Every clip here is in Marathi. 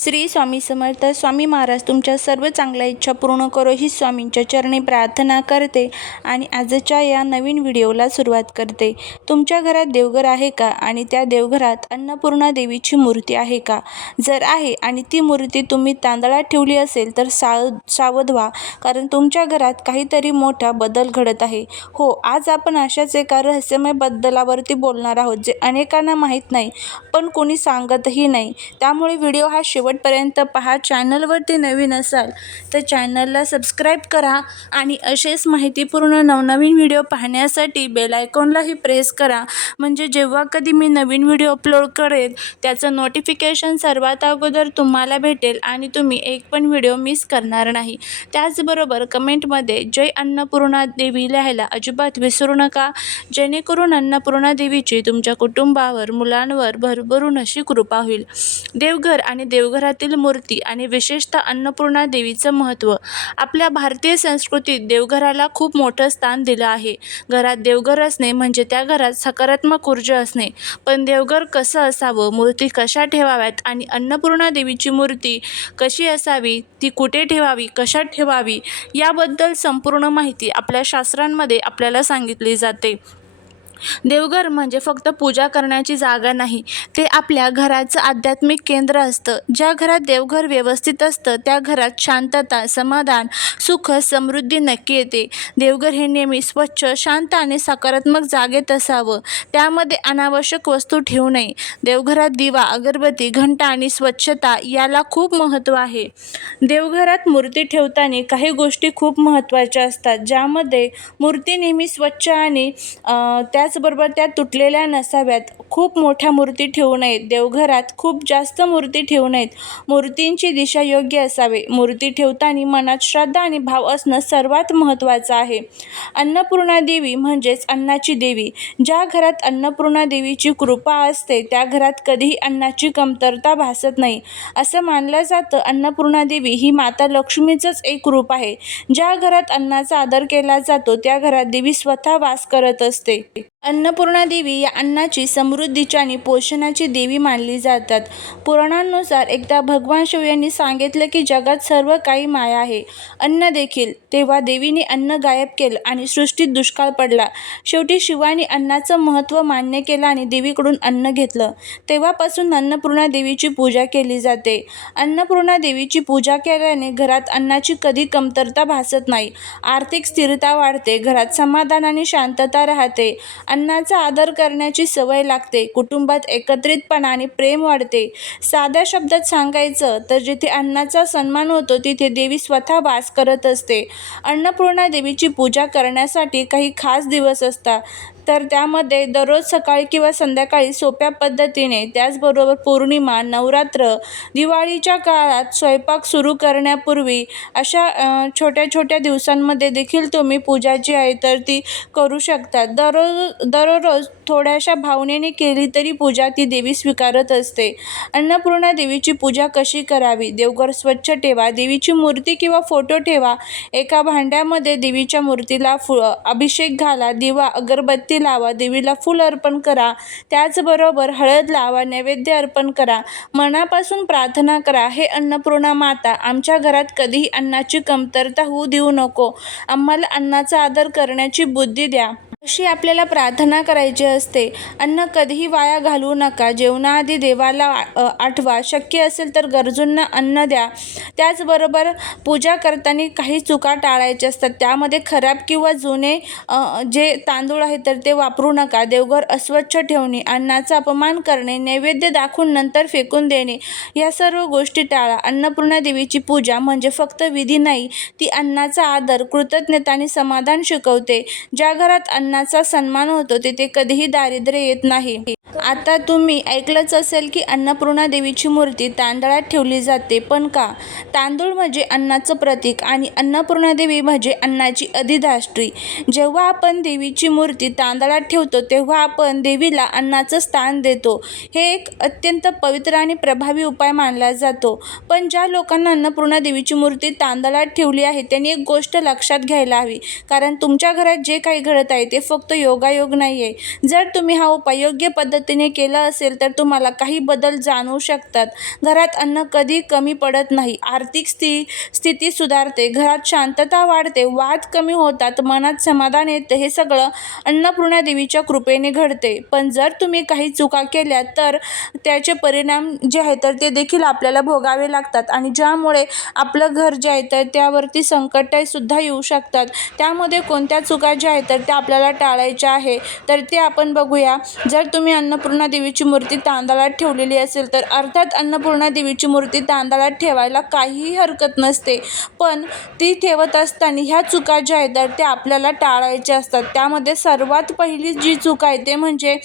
श्री स्वामी समर्थ. स्वामी महाराज तुमच्या सर्व चांगल्या इच्छा पूर्ण करो ही स्वामींच्या चरणी प्रार्थना करते आणि आजच्या या नवीन व्हिडिओला सुरुवात करते. तुमच्या घरात देवघर आहे का आणि त्या देवघरात अन्नपूर्णा देवीची मूर्ती आहे का? जर आहे आणि ती मूर्ती तुम्ही तांदळात ठेवली असेल तर सावध व्हा, कारण तुमच्या घरात काहीतरी मोठा बदल घडत आहे. हो, आज आपण अशाच एका रहस्यमय बदलावरती बोलणार आहोत जे अनेकांना माहीत नाही, पण कोणी सांगतही नाही. त्यामुळे व्हिडिओ हा शेवटपर्यंत पहा. चॅनलवरती नवीन असाल तर चॅनलला सबस्क्राईब करा आणि असेच माहितीपूर्ण नवनवीन व्हिडिओ पाहण्यासाठी बेल आयकॉनलाही प्रेस करा, म्हणजे जेव्हा कधी मी नवीन व्हिडिओ अपलोड करेल त्याचं नोटिफिकेशन सर्वात अगोदर तुम्हाला भेटेल आणि तुम्ही एक पण व्हिडिओ मिस करणार नाही. त्याचबरोबर कमेंटमध्ये जय अन्नपूर्णा देवी लिहायला अजिबात विसरू नका, जेणेकरून अन्नपूर्णा देवीची तुमच्या कुटुंबावर, मुलांवर भरभरून अशी कृपा होईल. देवघर आणि देवघरातील मूर्ती आणि विशेषतः अन्नपूर्णा देवीचं महत्त्व. आपल्या भारतीय संस्कृतीत देवघराला खूप मोठं स्थान दिलं आहे. घरात देवघर असणे म्हणजे त्या घरात सकारात्मक ऊर्जा असणे. पण देवघर कसं असावं, मूर्ती कशा ठेवाव्यात आणि अन्नपूर्णा देवीची मूर्ती कशी असावी, ती कुठे ठेवावी, कशात ठेवावी, याबद्दल संपूर्ण माहिती आपल्या शास्त्रांमध्ये आपल्याला सांगितली जाते. देवघर म्हणजे फक्त पूजा करण्याची जागा नाही, ते आपल्या घराचं आध्यात्मिक केंद्र असतं. ज्या घरात देवघर व्यवस्थित असतं त्या घरात शांतता, समाधान, सुख, समृद्धी नक्की येते. देवघर हे नेहमी स्वच्छ, शांत आणि सकारात्मक जागेत असावं. त्यामध्ये अनावश्यक वस्तू ठेवू नये. देवघरात दिवा, अगरबत्ती, घंटा आणि स्वच्छता याला खूप महत्त्व आहे. देवघरात मूर्ती ठेवताना काही गोष्टी खूप महत्त्वाच्या असतात, ज्यामध्ये मूर्ती नेहमी स्वच्छ आणि त्याचबरोबर त्या तुटलेल्या नसाव्यात. खूप मोठ्या मूर्ती ठेवू नयेत. देवघरात खूप जास्त मूर्ती ठेवू नयेत. मूर्तींची दिशा योग्य असावी. मूर्ती ठेवताना मनात श्रद्धा आणि भाव असणं सर्वात महत्त्वाचं आहे. अन्नपूर्णा देवी म्हणजेच अन्नाची देवी. ज्या घरात अन्नपूर्णा देवीची कृपा असते त्या घरात कधीही अन्नाची कमतरता भासत नाही. असं मानलं जातं अन्नपूर्णा देवी ही माता लक्ष्मीचंच एक रूप आहे. ज्या घरात अन्नाचा आदर केला जातो त्या घरात देवी स्वतः वास करत असते. अन्नपूर्णा देवी या अन्नाची, समृद्धीची आणि पोषणाची देवी मानली जातात. पुराणांनुसार एकदा भगवान शिव यांनी सांगितलं की जगात सर्व काही माया आहे, अन्न देखील. तेव्हा देवीने अन्न गायब केलं आणि सृष्टीत दुष्काळ पडला. शेवटी शिवाने अन्नाचं महत्त्व मान्य केलं आणि देवीकडून अन्न घेतलं. तेव्हापासून अन्नपूर्णा देवीची पूजा केली जाते. अन्नपूर्णा देवीची पूजा केल्याने घरात अन्नाची कधी कमतरता भासत नाही. आर्थिक स्थिरता वाढते, घरात समाधान आणि शांतता राहते. अन्नाचा आदर करण्याची सवय लागते. कुटुंबात एकत्रितपणा आणि प्रेम वाढते. साध्या शब्दात सांगायचं तर जिथे अन्नाचा सन्मान होतो तिथे देवी स्वतः वास करत असते. अन्नपूर्णा देवीची पूजा करण्यासाठी काही खास दिवस असतात, तर त्यामध्ये दररोज सकाळी किंवा संध्याकाळी सोप्या पद्धतीने, त्याचबरोबर पौर्णिमा, नवरात्र, दिवाळीच्या काळात स्वयंपाक सुरू करण्यापूर्वी अशा छोट्या छोट्या दिवसांमध्ये देखील तुम्ही पूजा जी आहे तर ती करू शकता. दररोज थोड्याशा भावनेने केली तरी पूजा ती देवी स्वीकारत असते. अन्नपूर्णा देवीची पूजा कशी करावी? देवघर स्वच्छ ठेवा. देवीची मूर्ती किंवा फोटो ठेवा. एका भांड्यामध्ये देवीच्या मूर्तीला अभिषेक घाला. दिवा, अगरबत्ती लावा. देवीला फूल अर्पण करा. त्याचबरोबर हळद लावा. नैवेद्य अर्पण करा. मनापासून प्रार्थना करा, हे अन्नपूर्णा माता, आमच्या घरात कधीही अन्नाची कमतरता होऊ देऊ नको. आम्हाला अन्नाचा आदर करण्याची बुद्धी द्या, अशी आपल्याला प्रार्थना करायची असते. अन्न कधीही वाया घालवू नका. जेवणाआधी देवाला आठवा. शक्य असेल तर गरजूंना अन्न द्या. त्याचबरोबर पूजा करताना काही चुका टाळायच्या असतात. त्यामध्ये खराब किंवा जुने जे तांदूळ आहेत तर ते वापरू नका. देवघर अस्वच्छ ठेवणे, अन्नाचा अपमान करणे, नैवेद्य दाखवून नंतर फेकून देणे, या सर्व गोष्टी टाळा. अन्नपूर्णा देवीची पूजा म्हणजे फक्त विधी नाही, ती अन्नाचा आदर, कृतज्ञता आणि समाधान शिकवते. ज्या घरात अन्नाचा सन्मान होतो तिथे कधीही दारिद्र्य येत नाही. आता तुम्ही ऐकलंच असेल की अन्नपूर्णा देवीची मूर्ती तांदळात ठेवली जाते, पण का? तांदूळ म्हणजे अन्नाचं प्रतीक आणि अन्नपूर्णा देवी म्हणजे अन्नाची अधिष्ठात्री. जेव्हा आपण देवीची मूर्ती तांदळात ठेवतो तेव्हा आपण देवीला अन्नाचं स्थान देतो. हे एक अत्यंत पवित्र आणि प्रभावी उपाय मानला जातो. पण ज्या लोकांना अन्नपूर्णा देवीची मूर्ती तांदळात ठेवली आहे त्यांनी एक गोष्ट लक्षात घ्यायला हवी, कारण तुमच्या घरात जे काही घडत आहे ते फक्त योगायोग नाही आहे. जर तुम्ही हा उपाय योग्य पद्धतीने पद्धतीने केलं असेल तर तुम्हाला काही बदल जाणवू शकतात. घरात अन्न कधी कमी पडत नाही, आर्थिक स्थिती सुधारते, घरात शांतता वाढते, वाद कमी होतात, मनात समाधान येते. हे सगळं अन्नपूर्णा देवीच्या कृपेने घडते. पण जर तुम्ही काही चुका केल्या तर त्याचे परिणाम जे आहेत तर ते देखील आपल्याला भोगावे लागतात आणि ज्यामुळे आपलं घर जे आहे तर त्यावरती संकटे सुद्धा येऊ शकतात. त्यामध्ये कोणत्या चुका ज्या आहेत तर त्या आपल्याला टाळायच्या आहे, तर ते आपण बघूया. जर तुम्ही अन्नपूर्णा देवीची मूर्ती तांदळात ठेवलेली असेल तर अर्थात अन्नपूर्णा देवीची मूर्ती तांदळात ठेवायला काहीही हरकत नसते, पण ती ठेवत असताना ह्या चुका ज्या आहेत तर त्या आपल्याला टाळायच्या असतात. त्यामध्ये सर्वात पहिली जी चूक आहे ते म्हणजे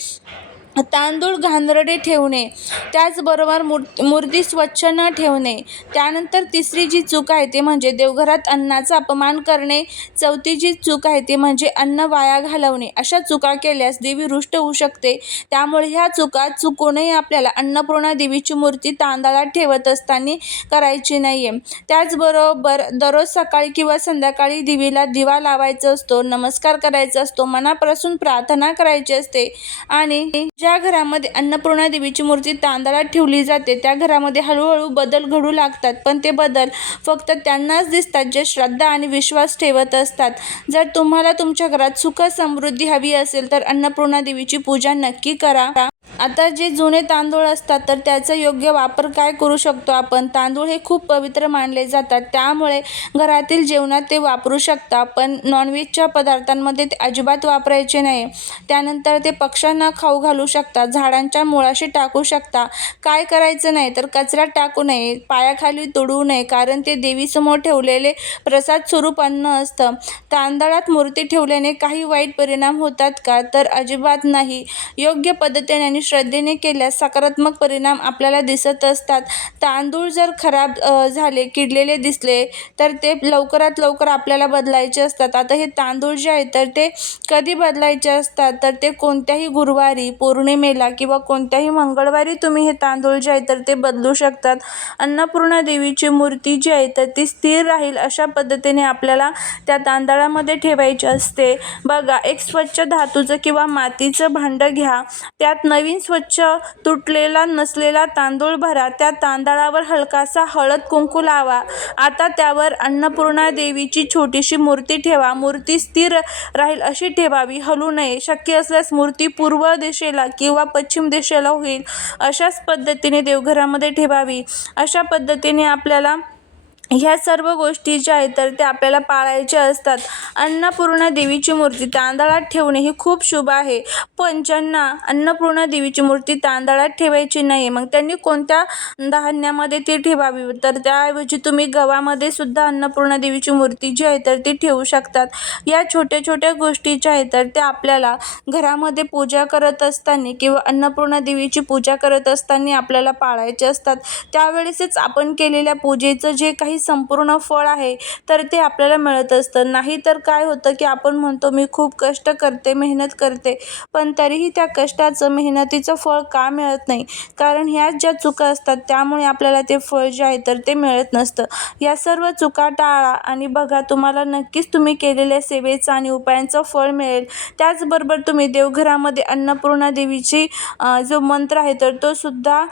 तांदूळ घाणेरडे ठेवणे, त्याचबरोबर मूर्ती स्वच्छ न ठेवणे. त्यानंतर तिसरी जी चूक आहे ते म्हणजे देवघरात अन्नाचा अपमान करणे. चौथी जी चूक आहे ती म्हणजे अन्न वाया घालवणे. अशा चुका केल्यास देवी रुष्ट होऊ शकते. त्यामुळे ह्या चुका चुकूनही आपल्याला अन्नपूर्णा देवीची मूर्ती तांदळात ठेवत असताना करायची नाही आहे. त्याचबरोबर दररोज सकाळी किंवा संध्याकाळी देवीला दिवा लावायचा असतो, नमस्कार करायचा असतो, मनापासून प्रार्थना करायची असते. आणि ज्या घरामध्ये अन्नपूर्णा देवीची मूर्ती तांदळात ठेवली जाते त्या घरामध्ये हळूहळू बदल घडू लागतात, पण ते बदल फक्त त्यांनाच दिसतात जे श्रद्धा आणि विश्वास ठेवत असतात. जर तुम्हाला तुमच्या घरात सुख समृद्धी हवी असेल तर अन्नपूर्णा देवीची पूजा नक्की करा. आता जे जुने तांदूळ असतात तर त्याचा योग्य वापर काय करू शकतो आपण. तांदूळ हे खूप पवित्र मानले जातात, त्यामुळे घरातील जेवणात ते वापरू शकता, पण नॉनव्हेजच्या पदार्थांमध्ये ते अजिबात वापरायचे नाही. त्यानंतर ते पक्ष्यांना खाऊ घालू शकता, झाडांच्या मुळाशी टाकू शकता. काय करायचं नाही तर कचऱ्यात टाकू नये, पायाखाली तुडवू नये, कारण ते देवीसमोर ठेवलेले प्रसाद स्वरूप अन्न असतं. तांदळात मूर्ती ठेवल्याने काही वाईट परिणाम होतात का, तर अजिबात नाही. योग्य पद्धतीने आणि श्रद्धेने केल्यास सकारात्मक परिणाम आपल्याला दिसत असतात. तांदूळ जर खराब झाले, किडलेले दिसले तर ते लवकरात लवकर आपल्याला बदलायचे असतात. आता हे तांदूळ जे आहेत तर ते कधी बदलायचे असतात तर ते कोणत्याही गुरुवारी, पौर्णिमेला किंवा कोणत्याही मंगळवारी तुम्ही हे तांदूळ जे आहेत तर ते बदलू शकतात. अन्नपूर्णा देवीची मूर्ती जी आहे तर ती स्थिर राहील अशा पद्धतीने आपल्याला त्या तांदळामध्ये ठेवायची असते. बघा, एक स्वच्छ धातूचं किंवा मातीचं भांडं घ्या, त्यात नवीन स्वच्छ तुटलेला नसलेला तांदूळ भरा, त्या तांदळावर हलकासा हळद कुंकू लावा. आता त्यावर अन्नपूर्णा देवीची छोटीशी मूर्ती ठेवा. मूर्ती स्थिर राहील अशी ठेवावी, हलू नये. शक्य असल्यास मूर्ती पूर्व दिशेला किंवा पश्चिम दिशेला होईल अशाच पद्धतीने देवघरामध्ये ठेवावी. अशा पद्धतीने आपल्याला ह्या सर्व गोष्टी ज्या आहेत तर त्या आपल्याला पाळायच्या असतात. अन्नपूर्णा देवीची मूर्ती तांदळात ठेवणे हे खूप शुभ आहे, पण ज्यांना अन्नपूर्णा देवीची मूर्ती तांदळात ठेवायची नाही मग त्यांनी कोणत्या धान्यामध्ये ती ठेवावी, तर त्याऐवजी तुम्ही गव्हामध्ये सुद्धा अन्नपूर्णा देवीची मूर्ती जी आहे तर ती ठेवू शकतात. या छोट्या छोट्या गोष्टी ज्या आहेत तर त्या आपल्याला घरामध्ये पूजा करत असताना किंवा अन्नपूर्णा देवीची पूजा करत असताना आपल्याला पाळायचे असतात. त्यावेळेसच आपण केलेल्या पूजेचं जे काही संपूर्ण फळ आहे तर ते आपल्याला मिळत असतं. नाही तर काय होतं की आपण म्हणतो मी खूप कष्ट करते, मेहनत करते, पण तरीही त्या कष्टाचं, मेहनतीचं फळ का मिळत नाही, कारण ह्या ज्या चुका असतात त्यामुळे आपल्याला ते फळ जे आहे तर ते मिळत नसतं. या सर्व चुका टाळा आणि बघा, तुम्हाला नक्कीच तुम्ही केलेल्या सेवेचं आणि उपायांचं फळ मिळेल. त्याचबरोबर तुम्ही देवघरामध्ये अन्नपूर्णा देवीची जो मंत्र आहे तर तो सुद्धा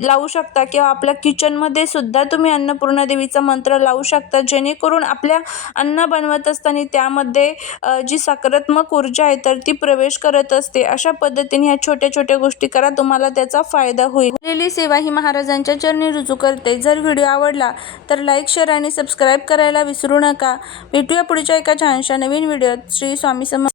लावू शकता किंवा आपल्या किचनमध्ये सुद्धा तुम्ही अन्नपूर्णा देवीचा मंत्र लावू शकता, जेणेकरून आपल्या अन्न बनवत असताना त्यामध्ये जी सकारात्मक ऊर्जा आहे तर ती प्रवेश करत असते. अशा पद्धतीने ह्या छोट्या छोट्या गोष्टी करा, तुम्हाला त्याचा फायदा होईल. केलेली सेवा ही महाराजांच्या चरणी रुजू करते. जर व्हिडिओ आवडला तर लाईक, शेअर आणि सबस्क्राईब करायला विसरू नका. भेटूया पुढच्या एका छानशा नवीन व्हिडिओत. श्री स्वामी समर्थ.